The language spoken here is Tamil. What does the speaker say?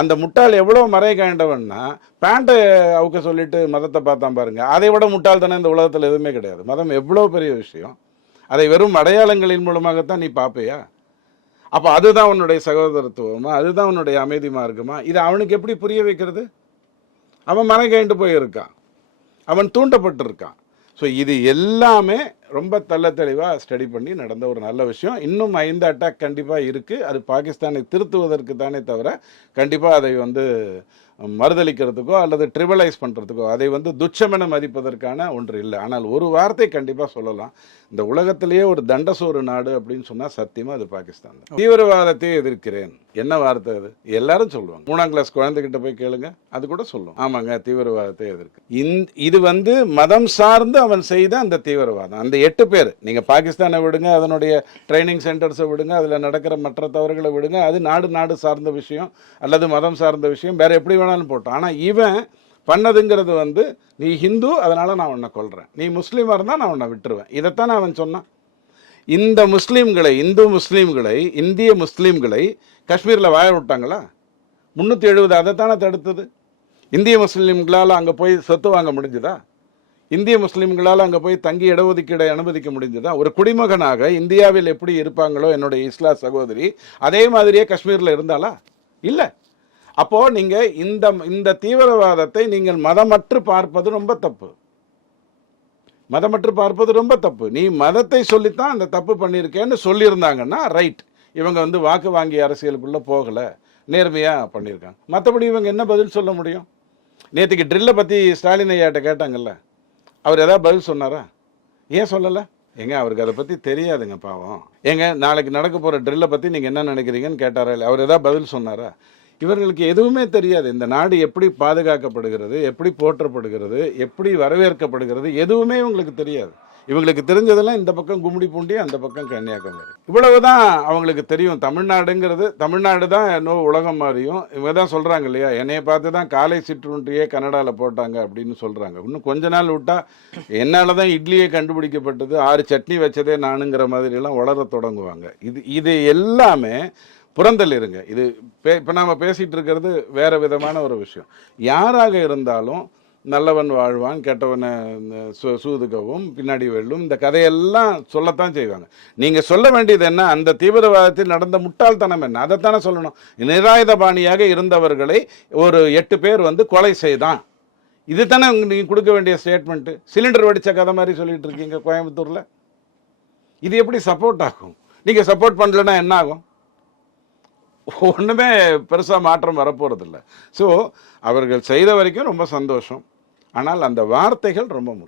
அந்த முட்டாள் எவ்வளோ மறை காண்டவன்னா பேண்ட்டை அவுக்க சொல்லிட்டு மதத்தை பார்த்தான் பாருங்க. அதை விட முட்டாள் தானே இந்த உலகத்தில் எதுவுமே கிடையாது. மதம் எவ்வளோ பெரிய விஷயம். அதை வெறும் அடையாளங்களின் மூலமாகத்தான் நீ பார்ப்பையா? அப்போ அதுதான் உன்னுடைய சகோதரத்துவமா? அதுதான் உன்னுடைய அமைதி மார்க்கமா? இது அவனுக்கு எப்படி புரிய வைக்கிறது? அவன் மறை காண்டு போயிருக்கான், அவன் தூண்டப்பட்டிருக்கான். ஸோ இது எல்லாமே ரொம்ப தெளிவாக ஸ்டடி பண்ணி நடந்த ஒரு நல்ல விஷயம். இன்னும் 5 அட்டாக் கண்டிப்பாக இருக்குது. அது பாகிஸ்தானை திருத்துவதற்கு தானே தவிர கண்டிப்பாக அதை மறுதளிக்கிறதுக்கோ அல்லது ட்ரிபலைஸ் பண்ணுறதுக்கோ அதை துச்சமென மதிப்பதற்கான ஒன்று இல்லை. ஆனால் ஒரு வார்த்தை கண்டிப்பாக சொல்லலாம், இந்த உலகத்திலேயே ஒரு தண்டசோறு நாடு அப்படின்னு சொன்னால் சத்தியமாக அது பாகிஸ்தான் தான். தீவிரவாதத்தை எதிர்க்கிறேன், என்ன வார்த்தை அது? எல்லாரும் சொல்லுவாங்க. 3ஆம் கிளாஸ் குழந்தைகிட்ட போய் கேளுங்க, அது கூட சொல்லும், ஆமாங்க தீவிரவாதத்தை எதிர்க்கு. இது மதம் சார்ந்து அவன் செய்த அந்த தீவிரவாதம். அந்த 8 பேர், நீங்கள் பாகிஸ்தானை விடுங்க, அதனுடைய ட்ரைனிங் சென்டர்ஸை விடுங்க, அதில் நடக்கிற மற்ற தவறுகளை விடுங்க, அது நாடு சார்ந்த விஷயம் அல்லது மதம் சார்ந்த விஷயம், வேற எப்படி வேணாலும் போட்டோம். ஆனால் இவன் பண்ணதுங்கிறது நீ ஹிந்து, அதனால நான் உன்னை கொல்றேன், நீ முஸ்லீமாக இருந்தால் நான் உன்னை விட்டுருவேன், இதைத்தானே அவன் சொன்னான். இந்த முஸ்லீம்களை, இந்து முஸ்லீம்களை, இந்திய முஸ்லீம்களை காஷ்மீரில் வாழ விட்டாங்களா? 370 அதைத்தானே தடுத்தது. இந்திய முஸ்லீம்களால் அங்கே போய் சொத்து வாங்க முடிஞ்சுதா? இந்திய முஸ்லீம்களால் அங்கே போய் தங்கி இடஒதுக்கீடை அனுமதிக்க முடிஞ்சதா? ஒரு குடிமகனாக இந்தியாவில் எப்படி இருப்பாங்களோ என்னுடைய இஸ்லா சகோதரி, அதே மாதிரியே காஷ்மீரில் இருந்தாளா? இல்லை. அப்போது நீங்கள் இந்த தீவிரவாதத்தை நீங்கள் மதமற்று பார்ப்பது ரொம்ப தப்பு. மதமற்று பார்ப்பது ரொம்ப தப்பு. நீ மதத்தை சொல்லித்தான் அந்த தப்பு பண்ணியிருக்கேன்னு சொல்லியிருந்தாங்கன்னா ரைட், இவங்க வாக்கு வாங்கி அரசியலுக்குள்ளே போகலை, நேர்மையாக பண்ணியிருக்காங்க. மற்றபடி இவங்க என்ன பதில் சொல்ல முடியும்? நேற்றுக்கு ட்ரில்லை பற்றி ஸ்டாலின் ஐயாட்ட கேட்டாங்கல்ல, அவர் ஏதாவது பதில் சொன்னாரா? ஏன் சொல்லலை? ஏங்க அவருக்கு அதை பற்றி தெரியாதுங்க பாவம். ஏங்க நாளைக்கு நடக்க போகிற ட்ரில்லை பற்றி நீங்கள் என்ன நினைக்கிறீங்கன்னு கேட்டாரா இல்லை? அவர் ஏதாவது பதில் சொன்னாரா? இவர்களுக்கு எதுவுமே தெரியாது. இந்த நாடு எப்படி பாதுகாக்கப்படுகிறது, எப்படி போற்றப்படுகிறது, எப்படி வரவேற்கப்படுகிறது, எதுவுமே இவங்களுக்கு தெரியாது. இவங்களுக்கு தெரிஞ்சதெல்லாம் இந்த பக்கம் கும்மிடி பூண்டி, அந்த பக்கம் கன்னியாகுமரி, இவ்வளவுதான் அவங்களுக்கு தெரியும். தமிழ்நாடு தான் இன்னும் உலகம் மாறியும். இவங்க தான் சொல்கிறாங்க இல்லையா, என்னையை பார்த்து தான் காலை சிற்றுண்டியே கனடாவில் போட்டாங்க அப்படின்னு சொல்கிறாங்க. இன்னும் கொஞ்ச நாள் விட்டால் என்னால் தான் இட்லியே கண்டுபிடிக்கப்பட்டது, 6 சட்னி வச்சதே நானுங்கிற மாதிரிலாம் வளர தொடங்குவாங்க. இது எல்லாமே புறந்தள்ளிருங்க. இது இப்போ நாம் பேசிகிட்டு இருக்கிறது வேறு விதமான ஒரு விஷயம். யாராக இருந்தாலும் நல்லவன் வாழ்வான், கெட்டவனை சூதுகவும் பின்னாடி வெல்லும், இந்த கதையெல்லாம் சொல்லத்தான் செய்வாங்க. நீங்கள் சொல்ல வேண்டியது என்ன? அந்த தீவிரவாதத்தில் நடந்த முட்டாள்தனம் என்ன, அதைத்தானே சொல்லணும். நிராயுதபாணியாக இருந்தவர்களை ஒரு 8 பேர் கொலை செய்தான், இது தானே நீங்கள் கொடுக்க வேண்டிய ஸ்டேட்மெண்ட்டு. சிலிண்டர் வெடித்த கதை மாதிரி சொல்லிட்டு இருக்கீங்க கோயம்புத்தூரில். இது எப்படி சப்போர்ட் ஆகும்? நீங்கள் சப்போர்ட் பண்ணலன்னா என்ன ஆகும்? ஒன்றுமே பெருசாக மாற்றம் வரப்போகிறதில்ல. ஸோ அவர்கள் செய்த வரைக்கும் ரொம்ப சந்தோஷம். ஆனால் அந்த வார்த்தைகள் ரொம்ப முக்கியம்.